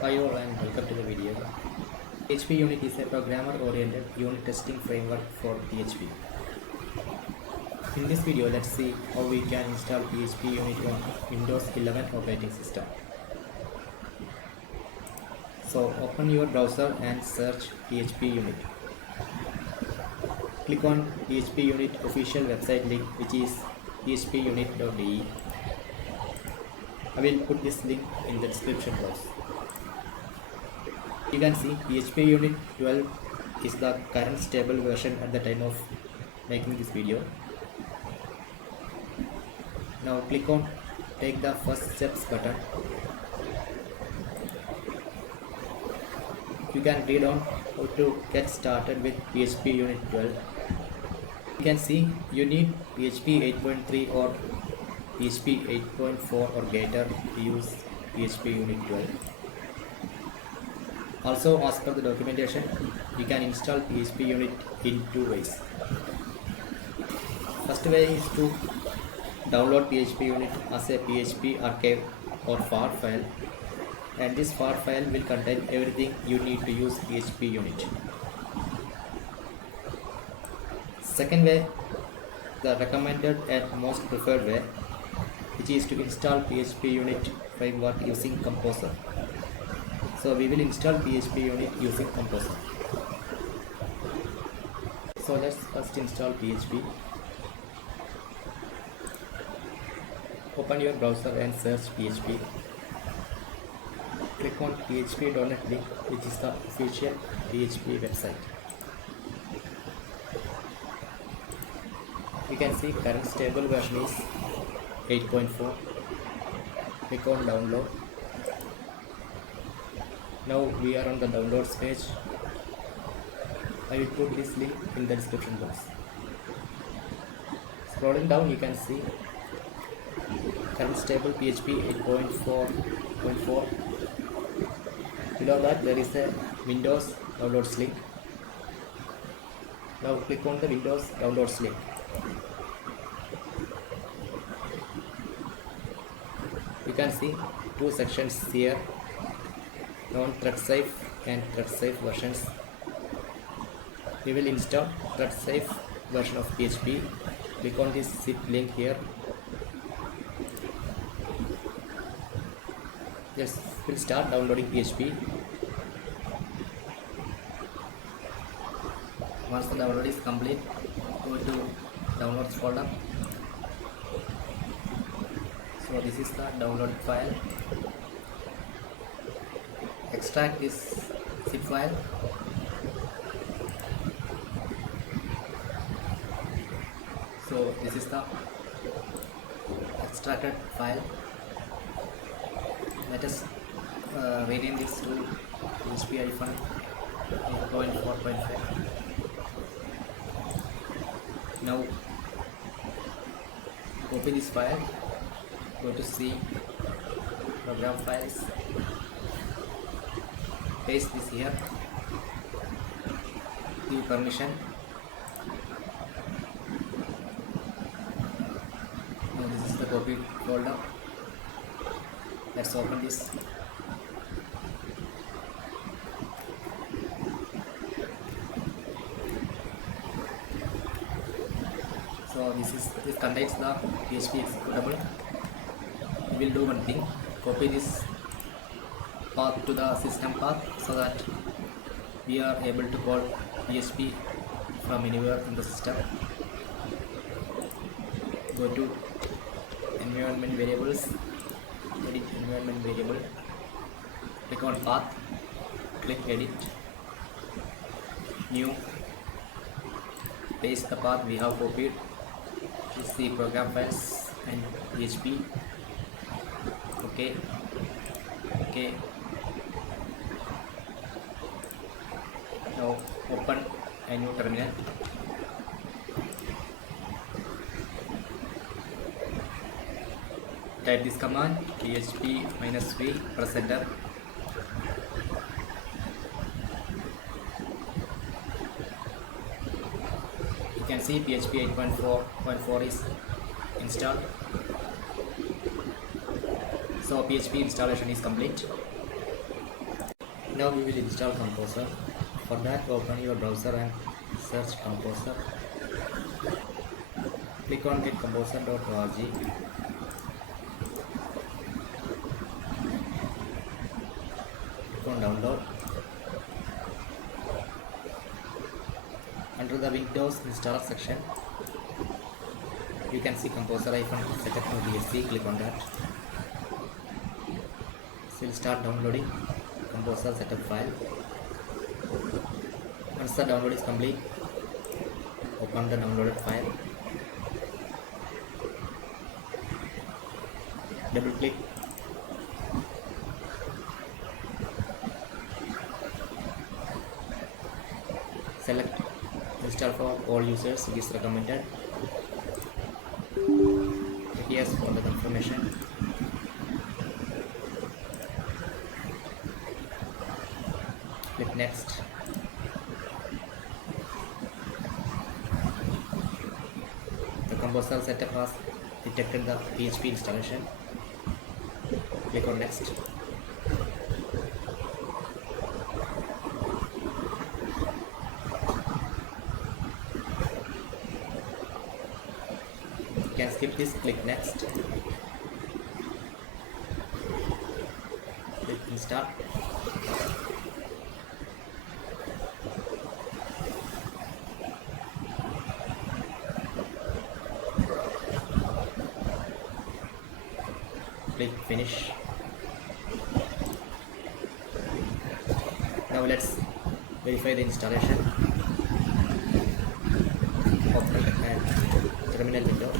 Hi all and welcome to the video. PHPUnit is a programmer-oriented unit testing framework for PHP. In this video, let's see how we can install PHPUnit on Windows 11 operating system. So open your browser and search PHPUnit. Click on PHPUnit official website link, which is phpunit.de. I will put this link in the description box. You can see PHPUnit 12 is the current stable version at the time of making this video. Now click on take the first steps button. You can read on how to get started with PHPUnit 12. You can see you need PHP 8.3 or PHP 8.4 or greater to use PHPUnit 12. Also, as per the documentation, you can install PHPUnit in two ways. First way is to download PHPUnit as a PHP archive or FAR file, and this FAR file will contain everything you need to use PHPUnit. Second way, the recommended and most preferred way, which is to install PHPUnit framework using Composer. So we will install PHPUnit using Composer. So let's first install PHP. Open your browser and search PHP. Click on php.net link, which is the official PHP website. You can see current stable version is 8.4. Click on download. Now we are on the downloads page. I will put this link in the description box. Scrolling down, you can see current stable PHP 8.4.4. Below that there is a Windows downloads link. Now click on the Windows downloads link. You can see two sections here, non-thread safe and thread safe versions. We will install thread safe version of PHP. Click on this zip link here. Yes, we'll start downloading PHP. Once the download is complete, go to downloads folder. So this is the download file. Extract this zip file. So this is the extracted file. Let us rename this to PHP-8.4.5. Now copy this file, go to C, program files, paste this here, give permission. Now this is the copied folder. Let's open this. So this contains the PHP executable. We will do one thing: copy this path to the system path so that we are able to call PHP from anywhere in the system. Go to environment variables, edit environment variable, click on path, click edit, new, paste the path we have copied. This is the program files and PHP. Okay. Now open a new terminal. Type this command php-v, press enter. You can see PHP 8.4.4 is installed. So PHP installation is complete. Now we will install Composer. For that, open your browser and search Composer. Click on getcomposer.org. Click on download. Under the Windows installer section, you can see composer-setup.exe. Click on that. So will start downloading Composer setup file. Once the download is complete, open the downloaded file. Double click. Select install for all users. It is recommended. Click yes for the confirmation. Click next. The Composer setup has detected the PHP installation. Click on next. You can skip this. Click next. Click install. Click finish. Now let's verify the installation. Open the terminal window.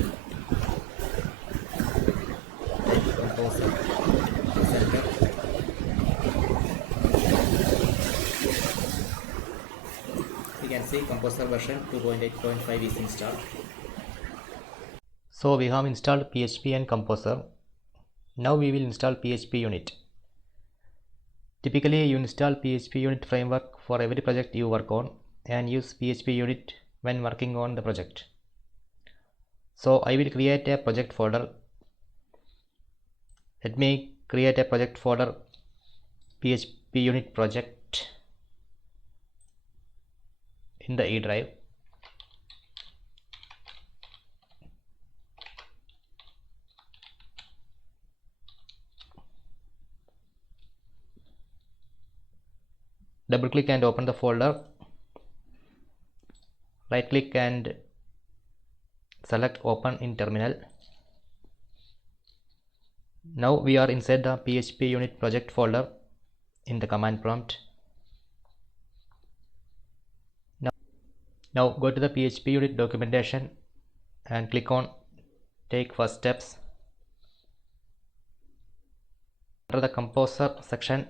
Type Composer setup. You can see Composer version 2.8.5 is installed. So we have installed PHP and Composer. Now we will install PHPUnit. Typically, you install PHPUnit Framework for every project you work on and use PHPUnit when working on the project. So I will create a project folder. Let me create a project folder, PHPUnit project, in the E drive. Double click and open the folder. Right click and select open in terminal. Now we are inside the PHPUnit project folder in the command prompt. Now go to the PHPUnit documentation and click on take first steps. Under the Composer section,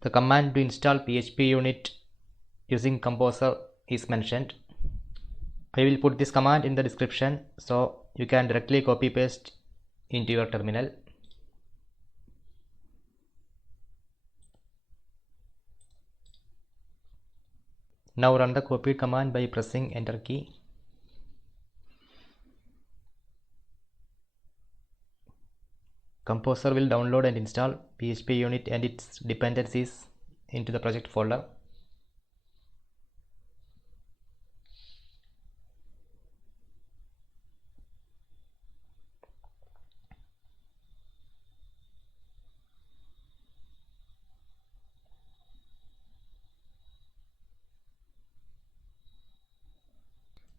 the command to install PHPUnit using Composer is mentioned. I will put this command in the description so you can directly copy paste into your terminal. Now run the copied command by pressing enter key. Composer will download and install PHPUnit and its dependencies into the project folder.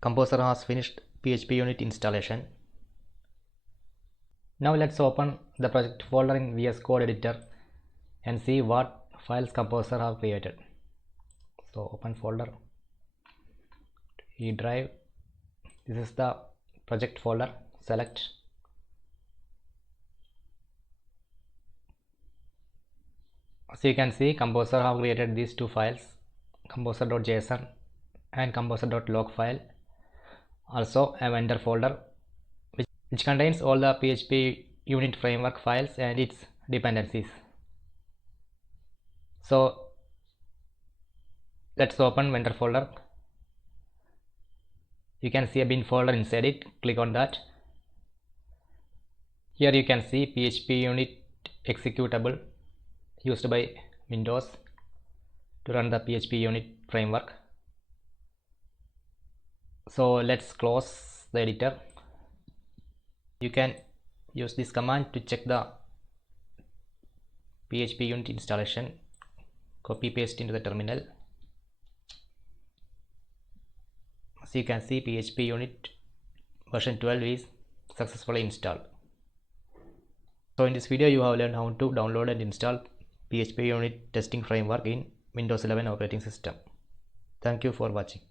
Composer has finished PHPUnit installation. Now let's open the project folder in VS Code editor and see what files Composer have created. So open folder, E drive. This is the project folder. Select. So you can see Composer have created these two files, composer.json and composer.log file. Also a vendor folder which contains all the PHPUnit framework files and its dependencies. So let's open vendor folder. You can see a bin folder inside it. Click on that. Here you can see PHPUnit executable. used by Windows to run the PHPUnit framework. So let's close the editor. You can use this command to check the PHPUnit installation. Copy paste into the terminal. So you can see PHPUnit version 12 is successfully installed. So in this video you have learned how to download and install PHPUnit testing framework in Windows 11 operating system. Thank you for watching.